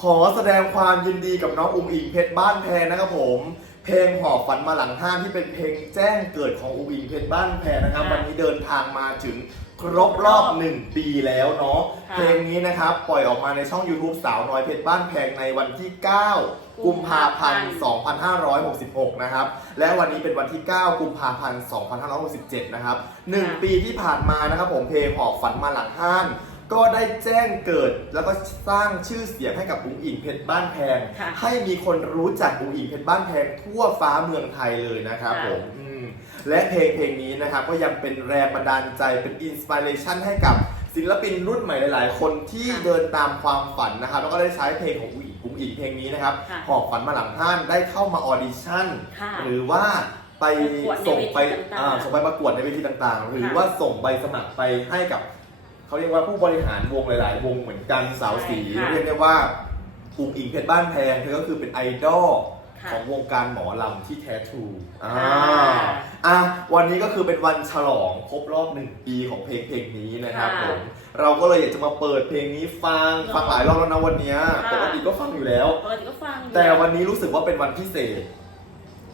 ขอแสดงความยินดีกับน้องอุ้งอิงเพชรบ้านแพงนะครับผม เพลงหอบฝันมาหลังห้างที่เป็นเพลงแจ้งเกิดของอุ้งอิงเพชรบ้านแพงนะครับ ค่ะวันนี้เดินทางมาถึงครบรอบหนึ่งปีแล้วเนาะค่ะเพลงนี้นะครับ ปล่อยออกมาในช่อง YouTube สาวน้อยเพชรบ้านแพงในวันที่ 9 กุมภาพันธ์ 2566 นะครับ และวันนี้เป็นวันที่ 9 กุมภาพันธ์ 2567 นะครับ 1 ปีที่ผ่านมานะครับผมเพลงหอบฝันมาหลังห้าง ก็ได้แจ้งเกิดแล้วก็สร้างชื่อเสียงให้กับอุ้งอิงเพชรบ้านแพง ค่ะให้มีคนรู้จักอุ้งอิงเพชรบ้านแพงทั่วฟ้าเมืองไทยเลยนะครับค่ะ ผมอืมและเพลงเพลงนี้นะครับก็ยังเป็นแรงบันดาลใจเป็นอินสปิเรชันให้กับศิลปินรุ่นใหม่หลาย ๆ คนที่เดินตามความฝันนะครับแล้วก็ได้ใช้เพลงของอุ้งอิงอุ้งอิงเพลงนี้นะครับค่ะหอบฝันมาหลังห้านได้เข้ามาออดิชั่น ค่ะหรือว่าไปประกวดในส่งไปเวทีต่างๆอ่าส่งไปประกวดในเวทีต่างๆ หรือค่ะ ว่าส่งใบสมัครไปให้กับ เขาเรียกว่าผู้บริหารวงหลาย ๆ วงเหมือนกันสาวสี ใช่ค่ะ เรียกได้ว่าอุ๋งอิงเพชรบ้านแพงเธอก็คือเป็นไอดอล ค่ะ ของวงการหมอลำที่แท้ทรูอ่าค่ะอะวันนี้ก็คือเป็นวันฉลองครบรอบหนึ่งปีของเพลงเพลงนี้นะครับค่ะผมเราก็เลยอยากจะมาเปิดเพลงนี้ฟังเนอะฟังหลายรอบแล้วนะวันเนี้ยค่ะ ปกติก็ฟังอยู่แล้ว ปกติก็ฟังอยู่แต่วันนี้รู้สึกว่าเป็นวันพิเศษ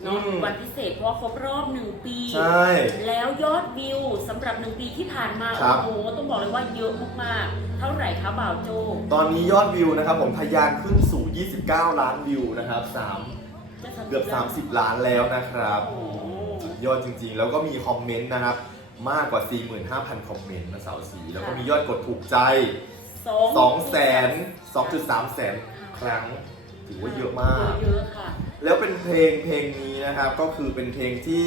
เนาะอืมวันพิเศษเพราะว่าครบรอบหนึ่งปี ใช่แล้วยอดวิวสำหรับหนึ่งปีที่ผ่านมาครับโอ้โหต้องบอกเลยว่าเยอะมากๆเท่าไหร่คะบ่าวโจ ตอนนี้ยอดวิวนะครับผมทะยานขึ้นสู่ 29 ล้านวิวนะครับสามจะสำเกือบ 30 ล้านแล้วนะครับ โอ้โหสุดยอดจริงๆ แล้วก็มีคอมเมนต์นะครับ มากกว่า 45,000 คอมเมนต์นะสาวสี แล้วก็มียอดกดถูกใจ สอง2แสน2.3 แสนครั้ง ถือว่าเยอะมาก เยอะๆค่ะ แล้วเป็นเพลงเพลงนี้นะครับ ก็คือเป็นเพลงที่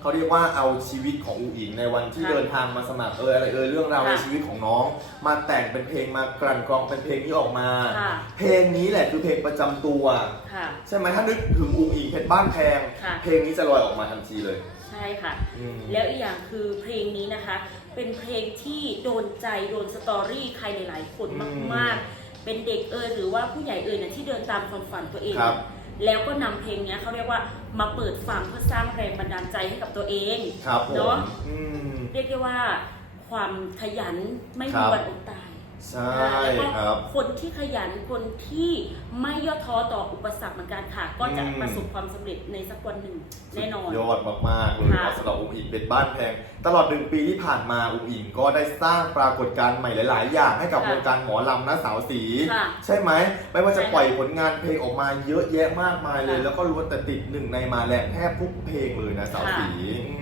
เขาเรียกว่าเอาชีวิตของอูอิงในวันที่ค่ะเดินทางมาสมัครเอออะไรเออเรื่องราวค่ะในชีวิตของน้อง มาแต่งเป็นเพลงมากลั่นกรองเป็นเพลงนี้ออกมา ค่ะเพลงนี้แหละคือเพลงประจำตัว ค่ะ ใช่ไหมถ้านึกถึงอูอิงเพชรบ้านแพง ค่ะ เพลงนี้จะลอยออกมาทันทีเลยใช่ค่ะ อืม แล้วอีกอย่างคือเพลงนี้นะคะ เป็นเพลงที่โดนใจโดนสตอรี่ใครหลายๆคนอืมมากๆ เป็นเด็กเอยหรือว่าผู้ใหญ่เอยเนี่ยที่เดินตามความฝันตัวเอง ครับ แล้วก็นำเพลงเนี้ยเขาเรียกว่ามาเปิดฟังเพื่อสร้างแรงบันดาลใจให้กับตัวเองครับผเนมอะอืมเรียกได้ว่าความขยันไม่ครัมีบวันอดตาย ใช่แล้วก็ครับ คนที่ขยันคนที่ไม่ย่อท้อต่ออุปสรรคเหมือนกันค่ะ ก็จะอืมประสบความสำเร็จในสักวันหนึ่งแน่นอน ยอดมากๆเลยค่ะเนาะสำหรับอุ้งอิงเป็นบ้านแพง ตลอดหนึ่งปีที่ผ่านมาอุ้งอิงก็ได้สร้างปรากฏการณ์ใหม่หลาย ๆ อย่างให้กับค่ะวงการหมอลำนะสาวสีค่ะใช่ไหม ไม่ว่าจะใช่ค่ะปล่อยผลงานเพลงออกมาเยอะแยะมากมายเลยค่ะแล้วก็ล้วนแต่ติดหนึ่งในมาแรงแทบทุกเพลงเลยนะสาวค่ะสีอืม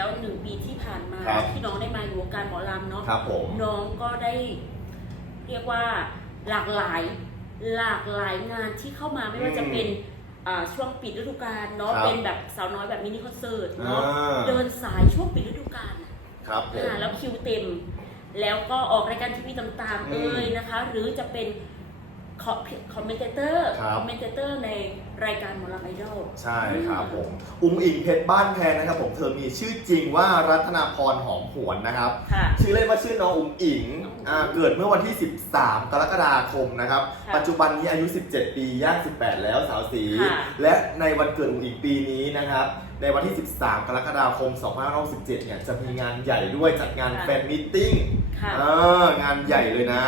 แล้วหนึ่งปีที่ผ่านมาครับ ที่น้องได้มาอยู่วงการหมอลำเนาะครับผม น้องก็ได้ เรียกว่าหลากหลายหลากหลายงานที่เข้ามาไม่ว่าจะเป็นอ่าช่วงปิดฤดูกาลเนาะครับ เป็นแบบสาวน้อยแบบมินิคอนเสิร์ตเนาะอ่าเดินสายช่วงปิดฤดูกาลน่ะ ครับผม อ่าแล้วคิวเต็ม แล้วก็ออกรายการทีวีต่างๆ อืมเอ่ยนะคะ หรือจะเป็น คอมเมนเตอร์ครับคอมเมนเตอร์ในรายการหมอลำไอดอลใช่ครับผม อุ้งอิงเพชรบ้านแพงนะครับผมเธอมีชื่อจริงว่ารัตนาพรหอมหวนนะครับค่ะชื่อเล่นว่าชื่อน้องอุ๋งอิงอ่าเกิดเมื่อวันที่ 13 กรกฎาคมนะครับค่ะปัจจุบันนี้อายุ 17 ปีย่าง 18 แล้วสาวสีค่ะและในวันเกิดอุ๋งอิงปีนี้นะครับในวันที่ 13 กรกฎาคม 2567 เนี่ย จะมีงานใหญ่ด้วยจัดงานค่ะแฟนมิทติ้งค่ะเอองานใหญ่เลยนะ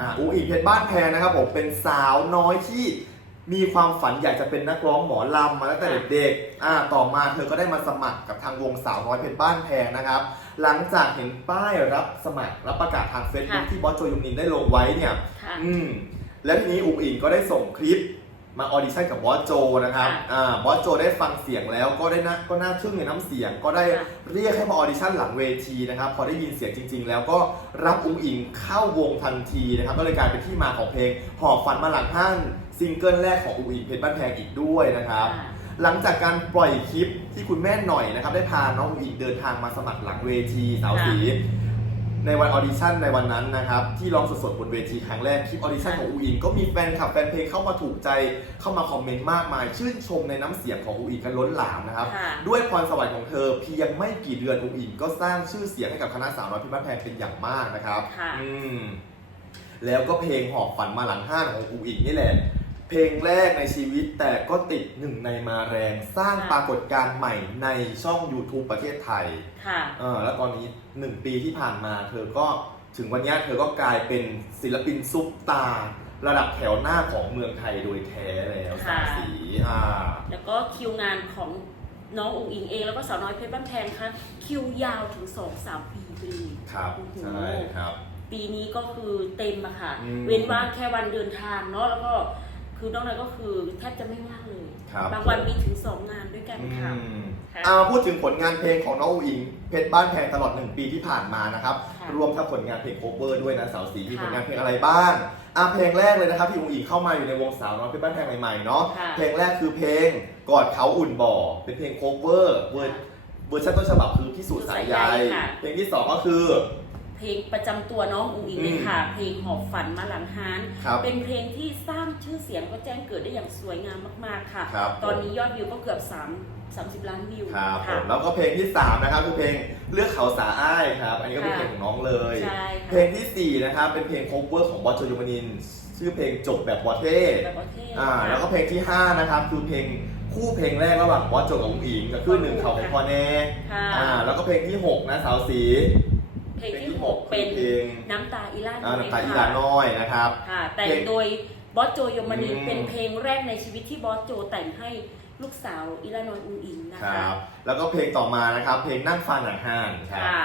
อ่าอุ๋งอิงเพชรบ้านแพงนะครับผมเป็นสาวน้อยที่มีความฝันอยากจะเป็นนักร้องหมอลำมาตั้งแต่เด็กๆอ่าต่อมาเธอก็ได้มาสมัครกับทางวงสาวน้อยเพชรบ้านแพงนะครับ หลังจากเห็นป้ายรับสมัครรับประกาศทางเฟซบุ๊กค่ะที่บอสโจยุงนินได้ลงไว้เนี่ยค่ะ อืมแล้วทีนี้อุ๋งอิงก็ได้ส่งคลิป มาออดิชั่นกับบอสโจนะครับค่ะอ่าบอสโจได้ฟังเสียงแล้วก็ได้น่าก็น่าทึ่งในน้ำเสียง ก็ได้ค่ะเรียกให้มาออดิชั่นหลังเวทีนะครับ พอได้ยินเสียงจริง ๆ แล้วก็รับอุ๋งอิงเข้าวงทันทีนะครับ ก็เลยกลายเป็นที่มาของเพลงหอบฝันมาหลังห้างซิงเกิลแรกของอุ๋งอิงเพชรบ้านแพงอีกด้วยนะครับค่ะหลังจากการปล่อยคลิปที่คุณแม่หน่อยนะครับ ได้พาน้องอุ๋งอิงเดินทางมาสมัครหลังเวทีสาวสี ในวันออดิชั่นในวันนั้นนะครับที่ร้องสดๆบนเวทีครั้งแรกคลิปออดิชั่นของอูอิงก็มีแฟนคลับแฟนเพลงเข้ามาถูกใจเข้ามาคอมเมนต์มากมาย ชื่นชมในน้ำเสียงของอูอิงกันล้นหลามนะครับค่ะ ด้วยพรสวรรค์ของเธอเพียงไม่กี่เดือนอูอิงก็สร้างชื่อเสียงให้กับคณะสาวน้อยเพิมพ์บ้านแพงเป็นอย่างมากนะครับ ค่ะ อืมแล้วก็เพลงหอบฝันมาหลังห้านของอูอิงนี่แหละ เพลงแรกในชีวิตแต่ก็ติดหนึ่งในมาแรงสร้างค่ะปรากฏการณ์ใหม่ในช่อง YouTube ประเทศไทยค่ะ เออแล้วตอนนี้หนึ่งปีที่ผ่านมา เธอก็ถึงวันเนี้ยเธอก็กลายเป็นศิลปินซุปตาระดับแถวหน้าของเมืองไทยโดยแท้แล้วสาวสีอ่า แล้วก็คิวงานของน้องอุ๋งอิงเอง แล้วก็สาวน้อยเพชรบ้านแพงค่ะคิวยาวถึงสองสามปีไปเลย ครับโอ้โห ใช่ครับ ปีนี้ก็คือเต็มอะค่ะ อืม เว้นว่างแค่วันเดินทางเนาะแล้วก็ คือนอกนั้นก็คือแทบจะไม่ว่างเลย ครับ บางวันมีถึงสองงานด้วยกันค่ะอืมค่ะ เอามาพูดถึงผลงานเพลงของน้องอุ๋งอิงเพชรบ้านแพงตลอดหนึ่งปีที่ผ่านมานะครับ ค่ะรวมทั้งผลงานเพลงโคเวอร์ด้วยนะสาวสีมีค่ะผลงานเพลงอะไรบ้างอะเพลงแรกเลยนะครับที่อุ๋งอิงเข้ามาอยู่ในวงสาวน้อยเพชรบ้านแพงใหม่ๆเนาะค่ะ เพลงแรกคือเพลงกอดเขาอุ่นบ่อ เป็นเพลงโคเวอร์เวอร์เวอร์ชันต้นฉบับคือพิสูจน์สายใยค่ะ เพลงที่สองก็คือ เพลงประจำตัวน้องอุ๋งอิงเลยค่ะ เพลงหอบฝันมาหลังฮาน ครับ เป็นเพลงที่สร้างชื่อเสียงก็แจ้งเกิดได้อย่างสวยงามมากๆค่ะ ครับ ตอนนี้ยอดวิวก็เกือบ3 30 ล้านวิวครับผค่ะ มแล้วก็เพลงที่สามนะครับคือเพลงเลือกเขาสาอ้ายครับ อันนี้ก็เป็นเพลงของน้องเลย ใช่เพลค่ะงที่สี่นะครับเป็นเพลงโคเวอร์ของบอสโจยมานิน ชื่อเพลงจบแบบวอเท่แบบว่าเท่อ่าแล้วก็เพลงที่ 5 นะครับคือเพลงคู่เพลงแรกระหว่างบอสโจกับอุ๋งอิงก็คือหนึ่งเขาของพอแน่ค่ะ อ่าแล้วก็เพลงที่ 6 นะสาวสี เพลงที่6เป็นเพลงน้ำตาอีล่าอ่าน้อยน้ำตาอีค่ะลาน้อยนะครับค่ะแต่งเพลงโดยบอสโจยมนินอืมเป็นเพลงแรกในชีวิตที่บอสโจแต่งให้ลูกสาวอีล่าน้อยอุงอิงนะคคะรับแล้วก็เพลงต่อมานะครับ เพลงนั่งฟังหนังห่านครับค่ะ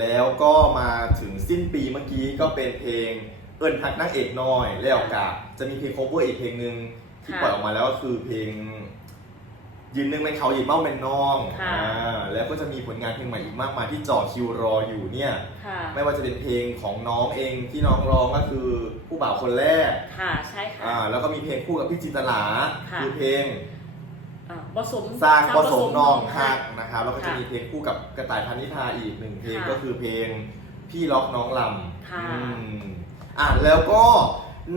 แล้วก็มาถึงสิ้นปีเมื่อกี้ก็เป็นเพลงเอิญฮักนางเอกน้อยแล้วกะจะมีเพลง cover อีกเพลงหนึ่งที่ค่ะปล่อยออกมาแล้วก็คือเพลง ยืนหนึ่งเป็นเขาหยิบเมาเป็นน้องค่ะ อ่าแล้วก็จะมีผลงานเพลงใหม่อีกมากมายที่จ่อคิวรออยู่เนี่ย ค่ะ ไม่ว่าจะเป็นเพลงของน้องเองที่น้องร้องก็คือผู้บ่าวคนแรกค่ะ ใช่ค่ะ อ่าแล้วก็มีเพลงคู่กับพี่จินตลาค่ะ คือเพลงอ่าผสมสร้างผสมน้องค่ะฮักนะครับแล้วก็จะค่ะมีเพลงคู่กับกระต่ายพันนิพาอีกหนึ่งเพลงค่ะก็คือเพลงพี่ล็อกน้องลำค่ะ อืมอะแล้วก็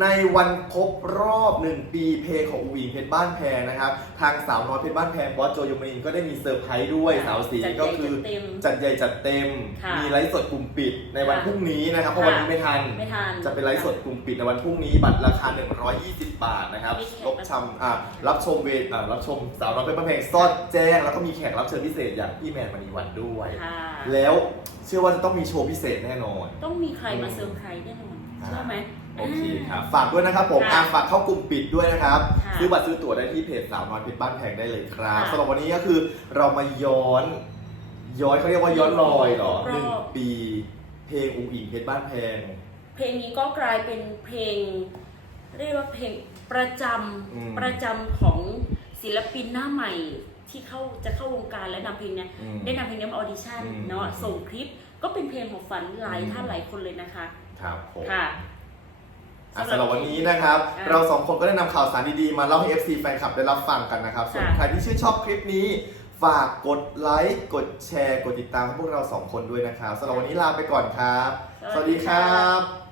ในวันครบรอบหนึ่งปีเพลงของอูวิงเพชรบ้านแพงนะครับ ทางสาวน้อยเพชรบ้านแพงบอสโจยมินก็ได้มีเซอร์ไพรส์ด้วยสาวสีจัดใหญ่ก็คือจัดเต็มจัดใหญ่จัดเต็มค่ะมีไลฟ์สดกลุ่มปิดในวันค่ะพรุ่งนี้นะครับเพราะค่ะวันนี้ไม่ทันไม่ทัน จะเป็นไลฟ์สดกลุ่มปิดในวันพรุ่งนี้บัตรราคา 120 บาทนะครับมีแขกรบชมอ่ารับชมเวทอ่ารับชมสาวน้อยเพชรบ้านแพงซอดแจ้ง แล้วก็มีแขกรับเชิญพิเศษอย่างพี่แมนมณีวันด้วยค่ะแล้ว เชื่อว่าจะต้องมีโชว์พิเศษแน่นอน ต้องมีใครมาเซอร์ไพรส์แน่นอนอ่าเชื่อไหม โอเคครับ ฝากด้วยนะครับผมค่ะอะฝากเข้ากลุ่มปิดด้วยนะครับ ค่ะซื้อบัตรซื้อตั๋วได้ที่เพจสาวน้อยเพชรบ้านแพงได้เลยครับค่ะสำหรับวันนี้ก็คือเรามาย้อน ย้อนเขาเรียกว่าย้อนรอยเหรอรอบ หนึ่งปีเพลงอุ้งอิงเพชรบ้านแพง เพลงนี้ก็กลายเป็นเพลง เรียกว่าเพลงประจอืมำประจำของศิลปินหน้าใหม่ ที่เข้าจะเข้าวงการและนำเพลงเนี้ยอืม ได้นำเพลงนี้มาออดิชั่นอืม เนาะส่งคลิปก็เป็นเพลงของฝันหลายอืมท่านหลายคนเลยนะคะ ครับผมค่ะ อะสำหรับวันนี้นะครับ อะเราสองคนก็ได้นำข่าวสารดีๆ มาเล่าให้ FC แฟนคลับได้รับฟังกันนะครับ ส่วนค่ะ ใครที่ชื่นชอบคลิปนี้ ฝากกดไลค์กดแชร์ กดติดตามพวกเราสองคนด้วยนะครับสำหรับวันนี้ลาไปก่อนครับ สวัสดีครับ